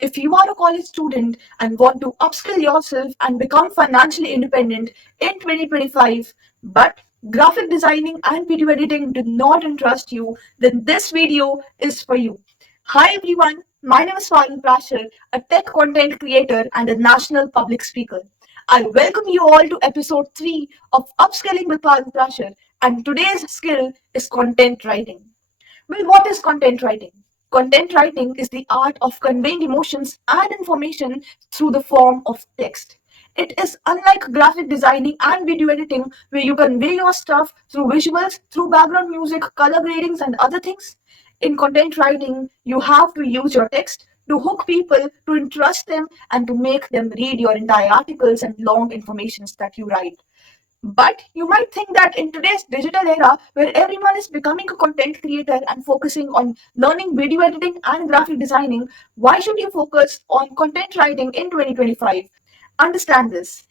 If you are a college student and want to upskill yourself and become financially independent in 2025, but graphic designing and video editing do not interest you, then this video is for you. Hi everyone, my name is Prashar, a tech content creator and a national public speaker. I welcome you all to episode 3 of Upskilling with Prashar, and today's skill is content writing. Well, what is content writing? Content writing is the art of conveying emotions and information through the form of text. It is unlike graphic designing and video editing, where you convey your stuff through visuals, through background music, color gradings, and other things. In content writing, you have to use your text to hook people, to interest them, and to make them read your entire articles and long informations that you write. But you might think that in today's digital era, where everyone is becoming a content creator and focusing on learning video editing and graphic designing, why should you focus on content writing in 2025? Understand this.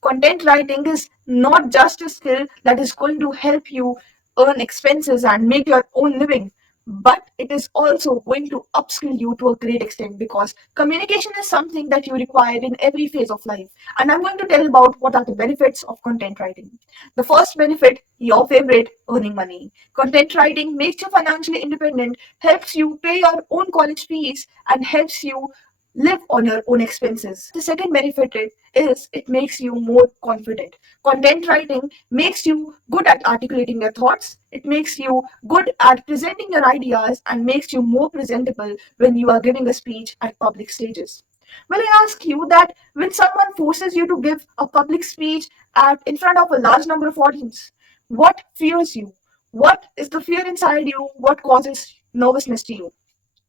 Content writing is not just a skill that is going to help you earn expenses and make your own living, but it is also going to upskill you to a great extent because communication is something that you require in every phase of life. And I'm going to tell about what are the benefits of content writing. The first benefit, your favorite, earning money. Content writing makes you financially independent, helps you pay your own college fees, and helps you live on your own expenses. The second benefit is it makes you more confident. Content writing makes you good at articulating your thoughts. It makes you good at presenting your ideas and makes you more presentable when you are giving a speech at public stages. Well, I ask you that when someone forces you to give a public speech in front of a large number of audience, what fears you? What is the fear inside you? What causes nervousness to you?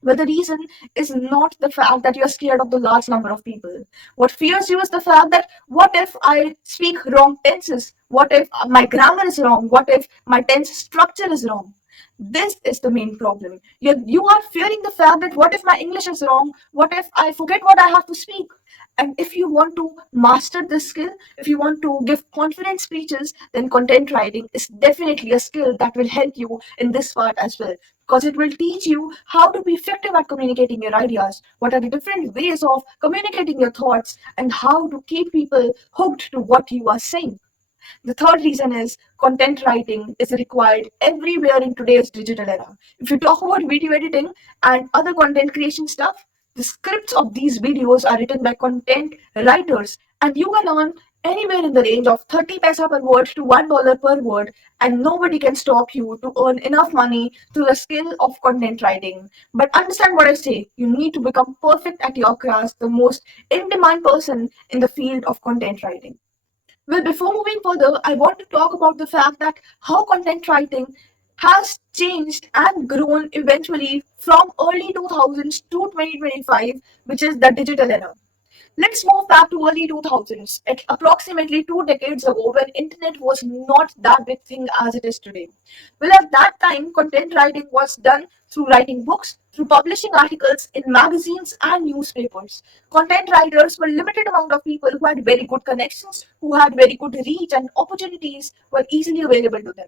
But the reason is not the fact that you're scared of the large number of people. What fears you is the fact that what if I speak wrong tenses? What if my grammar is wrong? What if my tense structure is wrong? This is the main problem. You are fearing the fact that what if my English is wrong? What if I forget what I have to speak? And if you want to master this skill, if you want to give confident speeches, then content writing is definitely a skill that will help you in this part as well. Because it will teach you how to be effective at communicating your ideas, what are the different ways of communicating your thoughts, and how to keep people hooked to what you are saying. The third reason is content writing is required everywhere in today's digital era. If you talk about video editing and other content creation stuff, the scripts of these videos are written by content writers, and you can earn anywhere in the range of 30 paisa per word to $1 per word, and nobody can stop you to earn enough money through the skill of content writing. But understand what I say, you need to become perfect at your craft, the most in demand person in the field of content writing. Well, before moving further, I want to talk about the fact that how content writing has changed and grown eventually from early 2000s to 2025, which is the digital era. Let's move back to early 2000s, at approximately 2 decades ago when internet was not that big thing as it is today. Well, at that time, content writing was done through writing books, through publishing articles in magazines and newspapers. Content writers were limited amount of people who had very good connections, who had very good reach, and opportunities were easily available to them.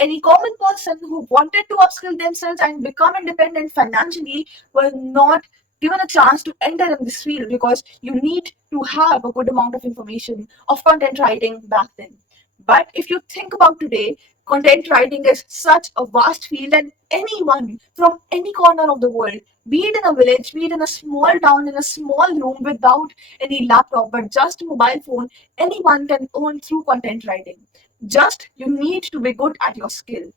Any common person who wanted to upskill themselves and become independent financially were not given a chance to enter in this field because you need to have a good amount of information of content writing back then. But if you think about today, content writing is such a vast field, and anyone from any corner of the world, be it in a village, be it in a small town, in a small room without any laptop, but just a mobile phone, anyone can earn through content writing. Just you need to be good at your skill.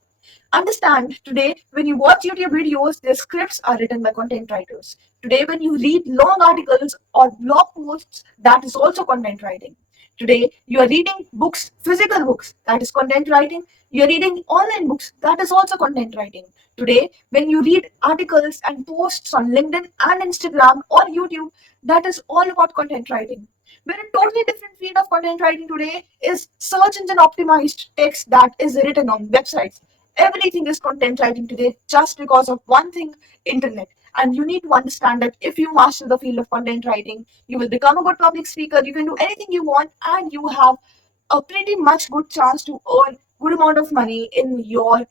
Understand, today when you watch YouTube videos, their scripts are written by content writers. Today, when you read long articles or blog posts, that is also content writing. Today, you are reading books, physical books, that is content writing. You are reading online books, that is also content writing. Today, when you read articles and posts on LinkedIn and Instagram or YouTube, that is all about content writing. But a totally different field of content writing today is search engine optimized text that is written on websites. Everything is content writing today just because of one thing, internet. And you need to understand that if you master the field of content writing, you will become a good public speaker, you can do anything you want, and you have a pretty much good chance to earn good amount of money in your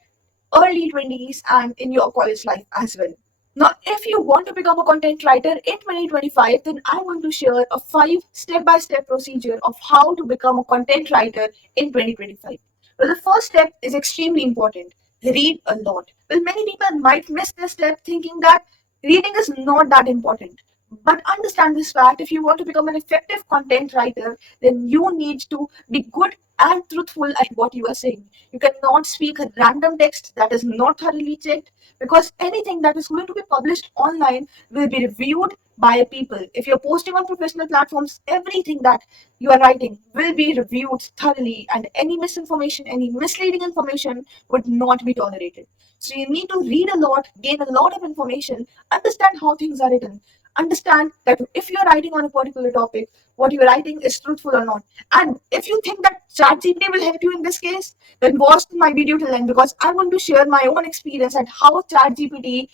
early 20s and in your college life as well. Now, if you want to become a content writer in 2025, then I'm going to share a 5 step-by-step procedure of how to become a content writer in 2025. Well, the first step is extremely important. Read a lot. Well, many people might miss this step thinking that reading is not that important. But understand this fact, if you want to become an effective content writer, then you need to be good and truthful at what you are saying. You cannot speak a random text that is not thoroughly checked, because anything that is going to be published online will be reviewed by people. If you're posting on professional platforms, everything that you are writing will be reviewed thoroughly, and any misinformation, any misleading information would not be tolerated. So you need to read a lot, gain a lot of information, understand how things are written, understand that if you're writing on a particular topic, what you're writing is truthful or not. And if you think that ChatGPT will help you in this case, then watch my video till end, because I'm going to share my own experience and how ChatGPT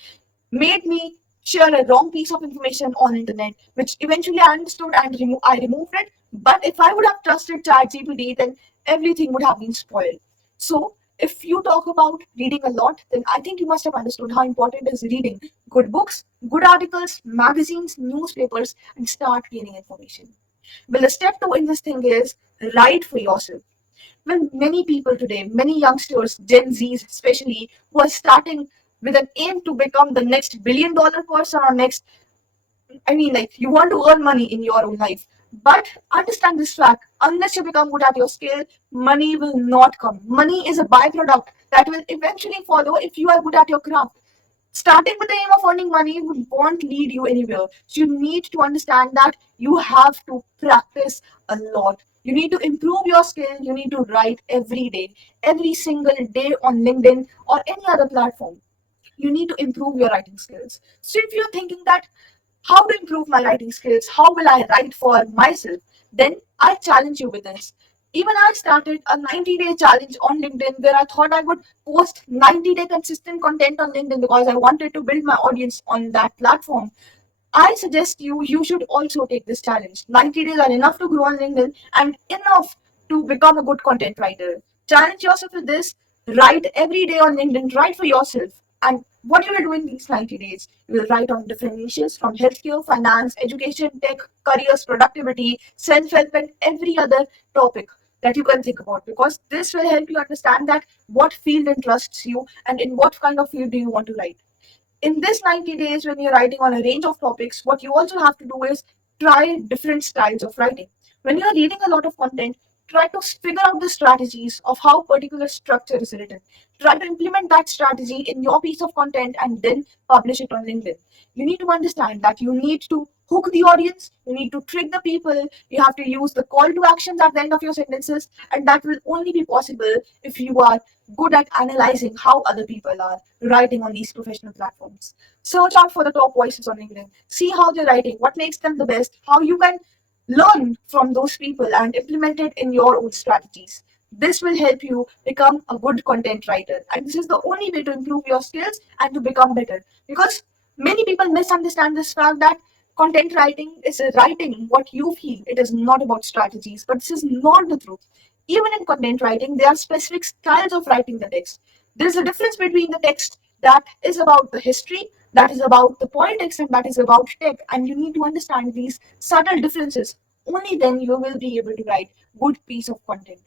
made me share a wrong piece of information on internet, which eventually I understood and I removed it. But if I would have trusted ChatGPT, then everything would have been spoiled. So if you talk about reading a lot, then I think you must have understood how important is reading good books, good articles, magazines, newspapers, and start gaining information. Well, the step two in this thing is write for yourself. Well, many people today, many youngsters, Gen Zs especially, who are starting with an aim to become the next billion-dollar person or next, I mean, like, you want to earn money in your own life. But understand this fact, unless you become good at your skill, money will not come. Money is a byproduct that will eventually follow if you are good at your craft. Starting with the aim of earning money won't lead you anywhere. So you need to understand that you have to practice a lot. You need to improve your skill. You need to write every day, every single day on LinkedIn or any other platform. You need to improve your writing skills. So if you're thinking that how to improve my writing skills, how will I write for myself, then I challenge you with this. Even I started a 90-day challenge on LinkedIn where I thought I would post 90-day consistent content on LinkedIn because I wanted to build my audience on that platform. I suggest you should also take this challenge. 90 days are enough to grow on LinkedIn and enough to become a good content writer. Challenge yourself with this. Write every day on LinkedIn. Write for yourself. And what you will do in these 90 days, you will write on different niches from healthcare, finance, education, tech, careers, productivity, self-help, and every other topic that you can think about, because this will help you understand that what field interests you and in what kind of field do you want to write. In this 90 days, when you're writing on a range of topics, what you also have to do is try different styles of writing. When you're reading a lot of content, try to figure out the strategies of how particular structure is written. Try to implement that strategy in your piece of content and then publish it on LinkedIn. You need to understand that you need to hook the audience, you need to trick the people, you have to use the call to actions at the end of your sentences, and that will only be possible if you are good at analyzing how other people are writing on these professional platforms. Search out for the top voices on LinkedIn. See how they're writing, what makes them the best, how you can learn from those people and implement it in your own strategies. This will help you become a good content writer. And this is the only way to improve your skills and to become better. Because many people misunderstand this fact that content writing is writing what you feel. It is not about strategies, but this is not the truth. Even in content writing, there are specific styles of writing the text. There is a difference between the text that is about the history, that is about the politics, and that is about tech. And you need to understand these subtle differences. Only then you will be able to write good piece of content.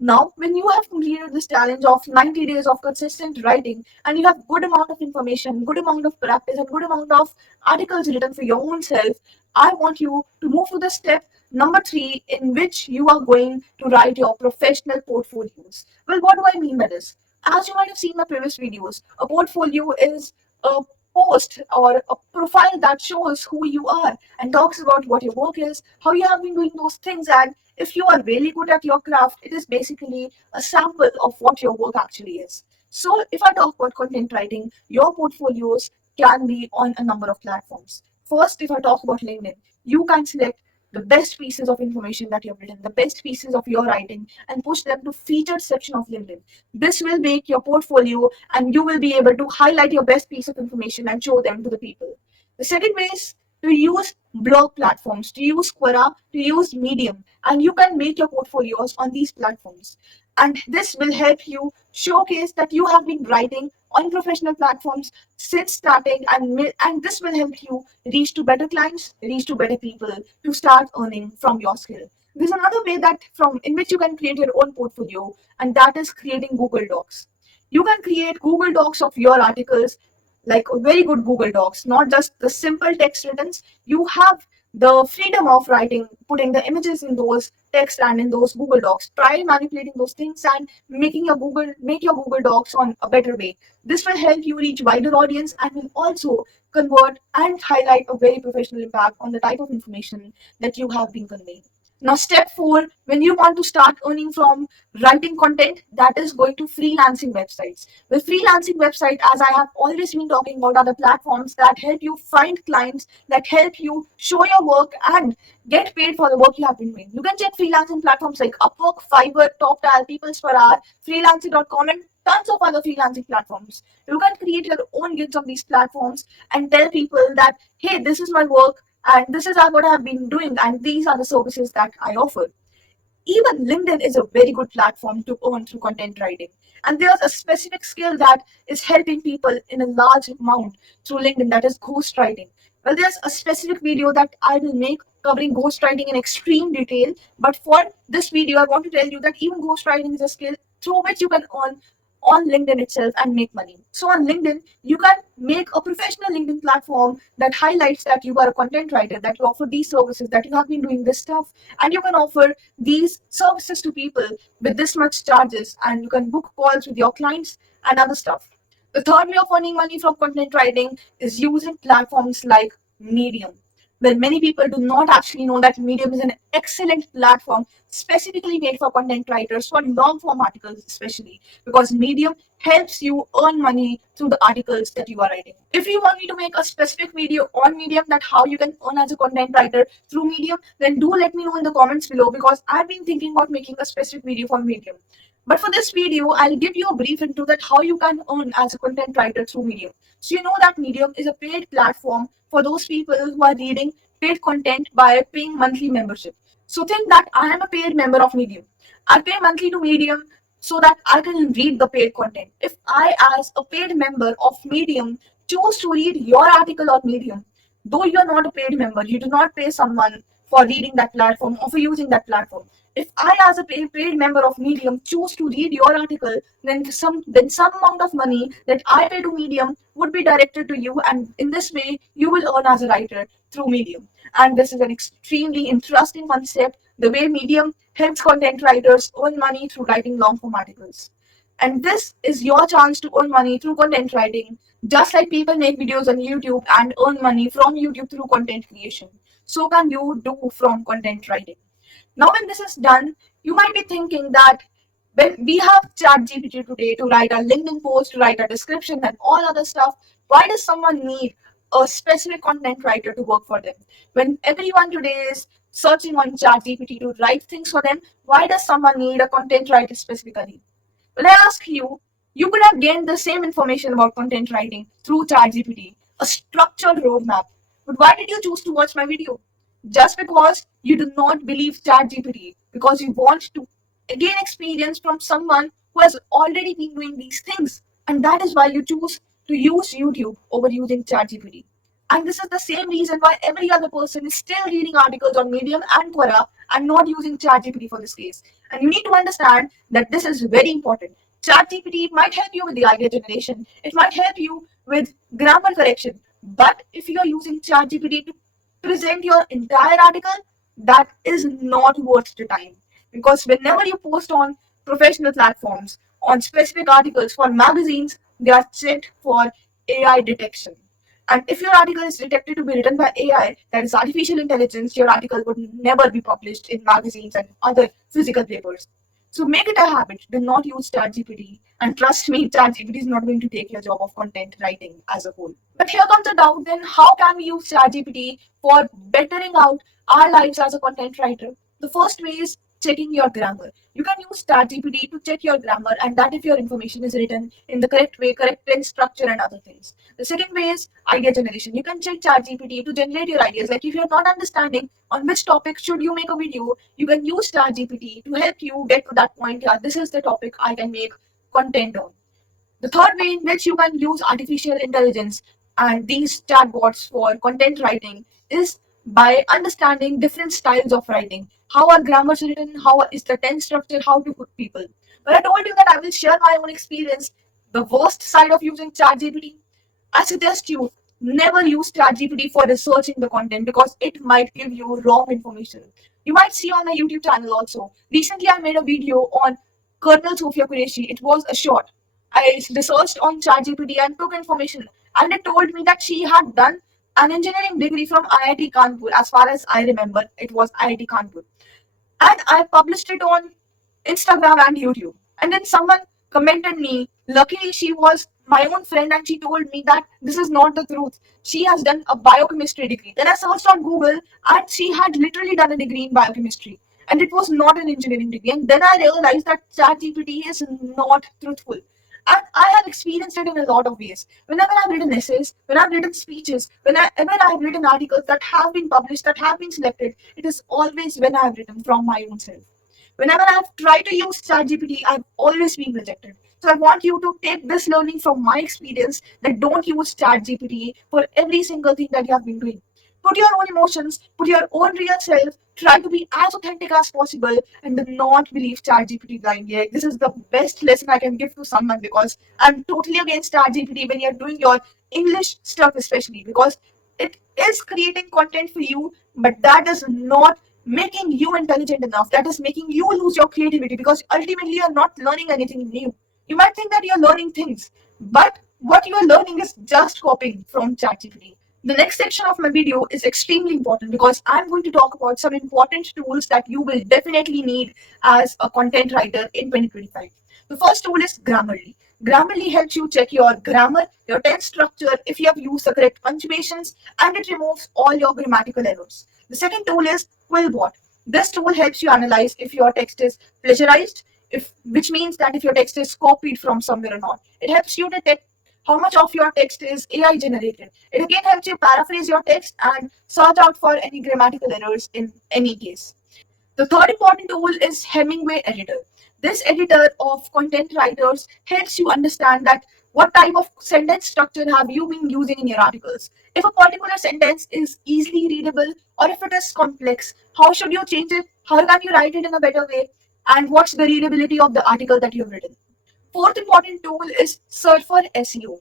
Now, when you have completed this challenge of 90 days of consistent writing and you have good amount of information, good amount of practice, and good amount of articles written for your own self, I want you to move to the step number three, in which you are going to write your professional portfolios. Well, what do I mean by this? As you might have seen my previous videos, a portfolio is a post or a profile that shows who you are and talks about what your work is, how you have been doing those things, and if you are really good at your craft, it is basically a sample of what your work actually is. So, if I talk about content writing, your portfolios can be on a number of platforms. First, if I talk about LinkedIn, you can select the best pieces of information that you have written, the best pieces of your writing, and push them to featured section of LinkedIn. This will make your portfolio, and you will be able to highlight your best piece of information and show them to the people. The second way is to use blog platforms, to use Quora, to use Medium, and you can make your portfolios on these platforms. And this will help you showcase that you have been writing on professional platforms since starting, and this will help you reach to better clients, reach to better people to start earning from your skill. There's another way that from in which you can create your own portfolio, and that is creating Google Docs. You can create Google Docs of your articles, like very good Google Docs, not just the simple text written. You have the freedom of writing, putting the images in those text and in those Google Docs. Try manipulating those things and make your Google Docs on a better way. This will help you reach wider audience and will also convert and highlight a very professional impact on the type of information that you have been conveying. Now, step four, when you want to start earning from writing content, that is going to freelancing websites. With freelancing website, as I have always been talking about, are the platforms that help you find clients, that help you show your work and get paid for the work you have been doing. You can check freelancing platforms like Upwork, Fiverr, TopTal, People's Per Hour, freelancing.com, and tons of other freelancing platforms. You can create your own gigs on these platforms and tell people that, hey, this is my work and this is what I have been doing, and these are the services that I offer. Even LinkedIn is a very good platform to earn through content writing. And there's a specific skill that is helping people in a large amount through LinkedIn, that is ghostwriting. Well, there's a specific video that I will make covering ghostwriting in extreme detail. But for this video, I want to tell you that even ghostwriting is a skill through which you can earn on LinkedIn itself and make money. So on LinkedIn, you can make a professional LinkedIn platform that highlights that you are a content writer, that you offer these services, that you have been doing this stuff, and you can offer these services to people with this much charges, and you can book calls with your clients and other stuff. The third way of earning money from content writing is using platforms like Medium. Well, many people do not actually know that Medium is an excellent platform specifically made for content writers, for long form articles, especially because Medium helps you earn money through the articles that you are writing. If you want me to make a specific video on Medium, that how you can earn as a content writer through Medium, then do let me know in the comments below, because I've been thinking about making a specific video for Medium. But for this video, I'll give you a brief into that how you can earn as a content writer through Medium. So you know that Medium is a paid platform for those people who are reading paid content by paying monthly membership. So think that I am a paid member of Medium. I pay monthly to Medium so that I can read the paid content. If I, as a paid member of Medium, choose to read your article on Medium, though you are not a paid member, you do not pay someone for reading that platform or for using that platform. If I, as a paid member of Medium, choose to read your article, then some amount of money that I pay to Medium would be directed to you, and in this way, you will earn as a writer through Medium. And this is an extremely interesting concept, the way Medium helps content writers earn money through writing long form articles. And this is your chance to earn money through content writing, just like people make videos on YouTube and earn money from YouTube through content creation. So can you do from content writing. Now, when this is done, you might be thinking that when we have ChatGPT today to write a LinkedIn post, to write a description, and all other stuff, why does someone need a specific content writer to work for them? When everyone today is searching on ChatGPT to write things for them, why does someone need a content writer specifically? Well, I ask you, you could have gained the same information about content writing through ChatGPT, a structured roadmap. But why did you choose to watch my video? Just because you do not believe ChatGPT, because you want to gain experience from someone who has already been doing these things. And that is why you choose to use YouTube over using ChatGPT. And this is the same reason why every other person is still reading articles on Medium and Quora and not using ChatGPT for this case. And you need to understand that this is very important. ChatGPT might help you with the idea generation, it might help you with grammar correction. But if you are using ChatGPT to present your entire article, that is not worth the time. Because whenever you post on professional platforms, on specific articles for magazines, they are checked for AI detection. And if your article is detected to be written by AI, that is artificial intelligence, your article would never be published in magazines and other physical papers. So make it a habit. Do not use ChatGPT. And trust me, ChatGPT is not going to take your job of content writing as a whole. But here comes a doubt then, how can we use ChatGPT for bettering out our lives as a content writer? The first way is checking your grammar. You can use ChatGPT to check your grammar and that if your information is written in the correct way, correct tense, structure, and other things. The second way is idea generation. You can check ChatGPT to generate your ideas. Like if you're not understanding on which topic should you make a video, you can use ChatGPT to help you get to that point. Yeah, this is the topic I can make content on. The third way in which you can use artificial intelligence and these chatbots for content writing is by understanding different styles of writing. How are grammars written? How is the tense structure? How to put people. When I told you that I will share my own experience, the worst side of using ChatGPT, I suggest you never use ChatGPT for researching the content because it might give you wrong information. You might see on my YouTube channel also. Recently, I made a video on Colonel Sofia Qureshi. It was a short. I researched on ChatGPT and took information, and it told me that she had done an engineering degree from IIT Kanpur. As far as I remember, it was IIT Kanpur, and I published it on Instagram and YouTube. And then someone commented me. Luckily, she was my own friend, and she told me that this is not the truth. She has done a biochemistry degree. Then I searched on Google, and she had literally done a degree in biochemistry, and it was not an engineering degree. And then I realized that ChatGPT is not truthful. And I have experienced it in a lot of ways. Whenever I've written essays, when I've written speeches, whenever I've written articles that have been published, that have been selected, it is always when I've written from my own self. Whenever I've tried to use ChatGPT, I've always been rejected. So I want you to take this learning from my experience that don't use ChatGPT for every single thing that you have been doing. Put your own emotions, put your own real self, try to be as authentic as possible, and do not believe ChatGPT blindly. Like, this is the best lesson I can give to someone because I'm totally against ChatGPT when you're doing your English stuff, especially because it is creating content for you, but that is not making you intelligent enough. That is making you lose your creativity because ultimately you're not learning anything new. You might think that you're learning things, but what you are learning is just copying from ChatGPT. The next section of my video is extremely important because I'm going to talk about some important tools that you will definitely need as a content writer in 2025. The first tool is Grammarly. Grammarly helps you check your grammar, your tense structure, if you have used the correct punctuations, and it removes all your grammatical errors. The second tool is Quillbot. This tool helps you analyze if your text is plagiarized, which means that if your text is copied from somewhere or not. It helps you detect how much of your text is AI generated. It again helps you paraphrase your text and search out for any grammatical errors in any case. The third important tool is Hemingway Editor. This editor of content writers helps you understand that what type of sentence structure have you been using in your articles. If a particular sentence is easily readable or if it is complex, how should you change it? How can you write it in a better way? And what's the readability of the article that you've written? Fourth important tool is Surfer SEO.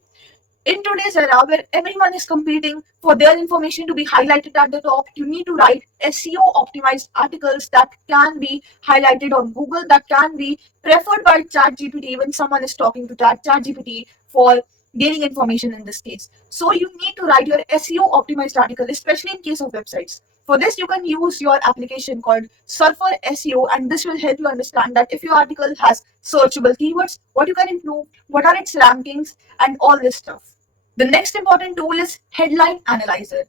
In today's era where everyone is competing for their information to be highlighted at the top, you need to write SEO optimized articles that can be highlighted on Google, that can be preferred by ChatGPT when someone is talking to ChatGPT for gaining information in this case. So you need to write your SEO optimized article, especially in case of websites. For this, you can use your application called Surfer SEO, and this will help you understand that if your article has searchable keywords, what you can improve, what are its rankings, and all this stuff. The next important tool is Headline Analyzer.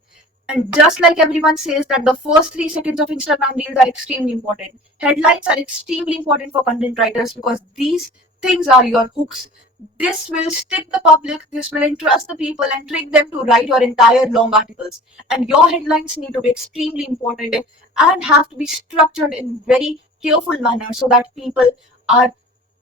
And just like everyone says that the first 3 seconds of Instagram reels are extremely important, headlines are extremely important for content writers because these things are your hooks. This will stick the public, this will interest the people and trick them to write your entire long articles. And your headlines need to be extremely important and have to be structured in very careful manner so that people are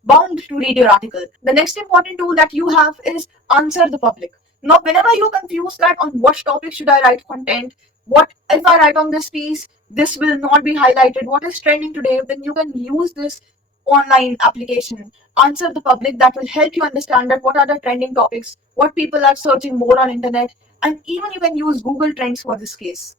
bound to read your article. The next important tool that you have is Answer the Public. Now, whenever you're confused that on what topic should I write content, what if I write on this piece, this will not be highlighted, what is trending today, then you can use this online application, Answer the Public, that will help you understand that what are the trending topics, what people are searching more on internet, and even you can use Google Trends for this case.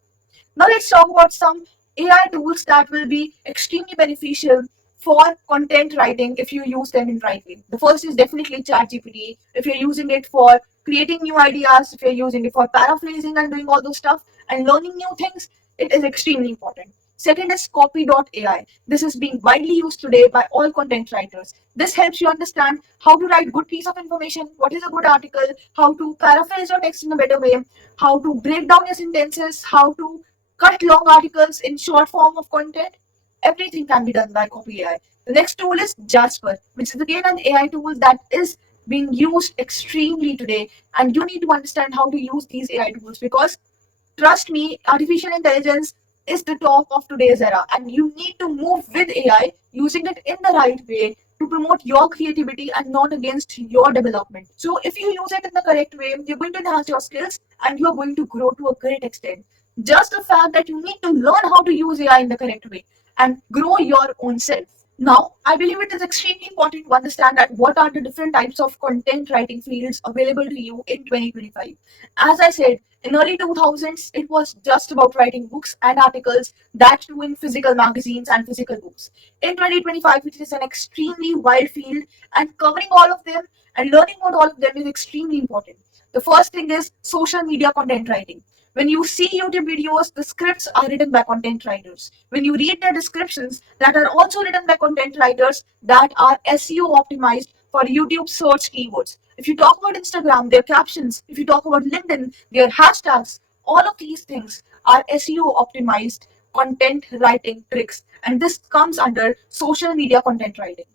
Now let's talk about some AI tools that will be extremely beneficial for content writing if you use them in right way. The first is definitely ChatGPT. If you're using it for creating new ideas, if you're using it for paraphrasing and doing all those stuff and learning new things, it is extremely important. Second is copy.ai. This is being widely used today by all content writers. This helps you understand how to write good piece of information, what is a good article, how to paraphrase your text in a better way, how to break down your sentences, how to cut long articles in short form of content, everything can be done by copy AI. The next tool is Jasper, which is again an AI tool that is being used extremely today. And you need to understand how to use these AI tools, because trust me, artificial intelligence is the talk of today's era, and you need to move with AI, using it in the right way to promote your creativity and not against your development. So, if you use it in the correct way, you're going to enhance your skills and you're going to grow to a great extent. Just the fact that you need to learn how to use AI in the correct way and grow your own self. Now, I believe it is extremely important to understand that what are the different types of content writing fields available to you in 2025. As I said, in early 2000s, it was just about writing books and articles, that too in physical magazines and physical books. In 2025, it is an extremely wide field, and covering all of them and learning about all of them is extremely important. The first thing is social media content writing. When you see YouTube videos, the scripts are written by content writers. When you read their descriptions, that are also written by content writers that are SEO optimized for YouTube search keywords. If you talk about Instagram, their captions. If you talk about LinkedIn, their hashtags. All of these things are SEO optimized content writing tricks, and this comes under social media content writing.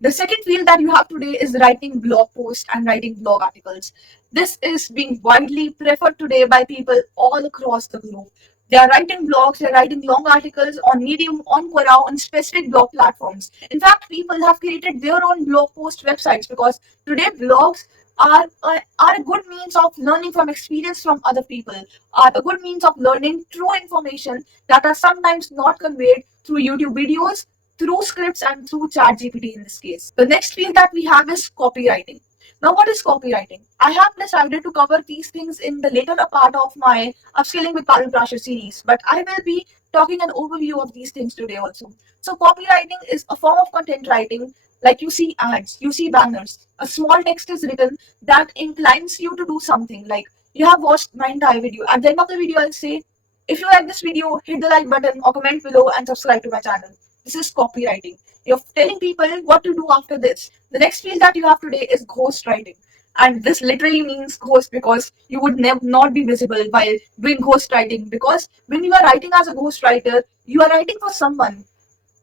The second field that you have today is writing blog posts and writing blog articles. This is being widely preferred today by people all across the globe. They are writing blogs, they are writing long articles on Medium, on Quora, on specific blog platforms. In fact, people have created their own blog post websites, because today blogs are a good means of learning from experience from other people, are a good means of learning true information that are sometimes not conveyed through YouTube videos, through scripts, and through ChatGPT in this case. The next field that we have is copywriting. Now, what is copywriting? I have decided to cover these things in the later part of my Upskilling with Parul Prashar series, but I will be talking an overview of these things today also. So, copywriting is a form of content writing, like you see ads, you see banners. A small text is written that inclines you to do something, like you have watched my entire video. At the end of the video, I'll say, if you like this video, hit the like button or comment below and subscribe to my channel. This is copywriting. You're telling people what to do after this. The next field that you have today is ghostwriting. And this literally means ghost, because you would not be visible while doing ghostwriting. Because when you are writing as a ghostwriter, you are writing for someone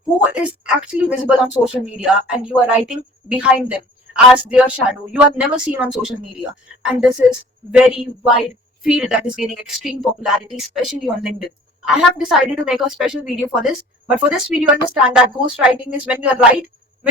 who is actually visible on social media, and you are writing behind them as their shadow. You are never seen on social media. And this is very wide field that is gaining extreme popularity, especially on LinkedIn. I have decided to make a special video for this, but for this video, understand that ghostwriting is when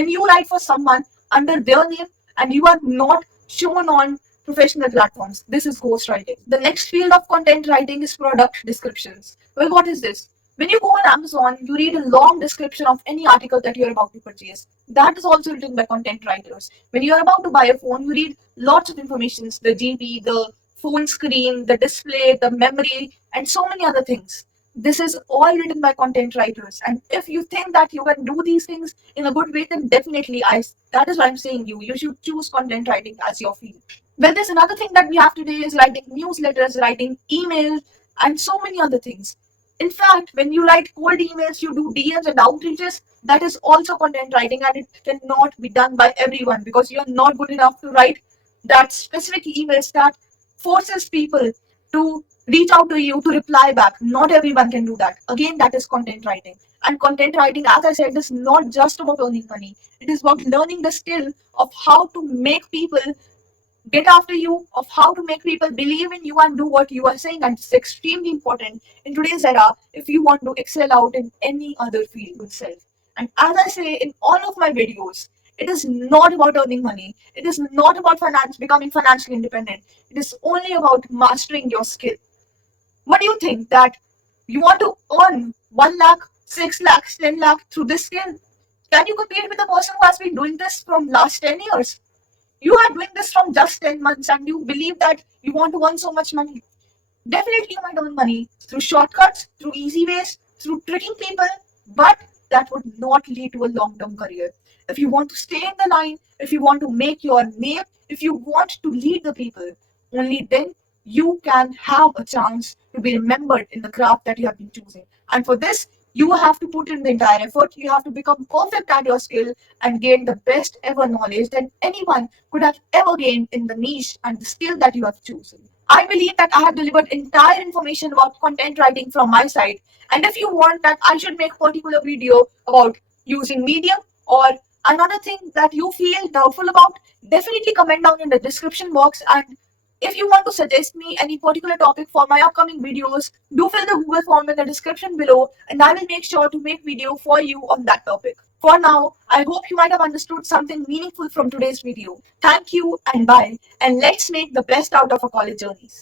you write for someone under their name and you are not shown on professional platforms. This is ghostwriting. The next field of content writing is product descriptions. Well, what is this? When you go on Amazon, you read a long description of any article that you're about to purchase. That is also written by content writers. When you're about to buy a phone, you read lots of information, the GB, the phone screen, the display, the memory, and so many other things. This is all written by content writers. And if you think that you can do these things in a good way, then definitely that is why I'm saying you should choose content writing as your field. Well, there's another thing that we have today is writing newsletters, writing emails, and so many other things. In fact, when you write cold emails, you do DMs and outreaches, that is also content writing, and it cannot be done by everyone, because you are not good enough to write that specific emails that forces people to reach out to you to reply back. Not everyone can do that. Again, that is content writing. And content writing, as I said, is not just about earning money. It is about learning the skill of how to make people get after you, of how to make people believe in you and do what you are saying. And it's extremely important in today's era if you want to excel out in any other field itself. And as I say in all of my videos, it is not about earning money. It is not about becoming financially independent. It is only about mastering your skill. What do you think, that you want to earn 1 lakh, 6 lakhs, 10 lakh through this skill? Can you compete with a person who has been doing this from last 10 years? You are doing this from just 10 months and you believe that you want to earn so much money. Definitely, you might earn money through shortcuts, through easy ways, through tricking people, but that would not lead to a long term career. If you want to stay in the line, if you want to make your name, if you want to lead the people, only then you can have a chance to be remembered in the craft that you have been choosing. And for this, you have to put in the entire effort. You have to become perfect at your skill and gain the best ever knowledge that anyone could have ever gained in the niche and the skill that you have chosen. I believe that I have delivered entire information about content writing from my side. And if you want that I should make a particular video about using Medium or another thing that you feel doubtful about, definitely comment down in the description box. And if you want to suggest me any particular topic for my upcoming videos, do fill the Google form in the description below and I will make sure to make video for you on that topic. For now, I hope you might have understood something meaningful from today's video. Thank you and bye. And let's make the best out of our college journeys.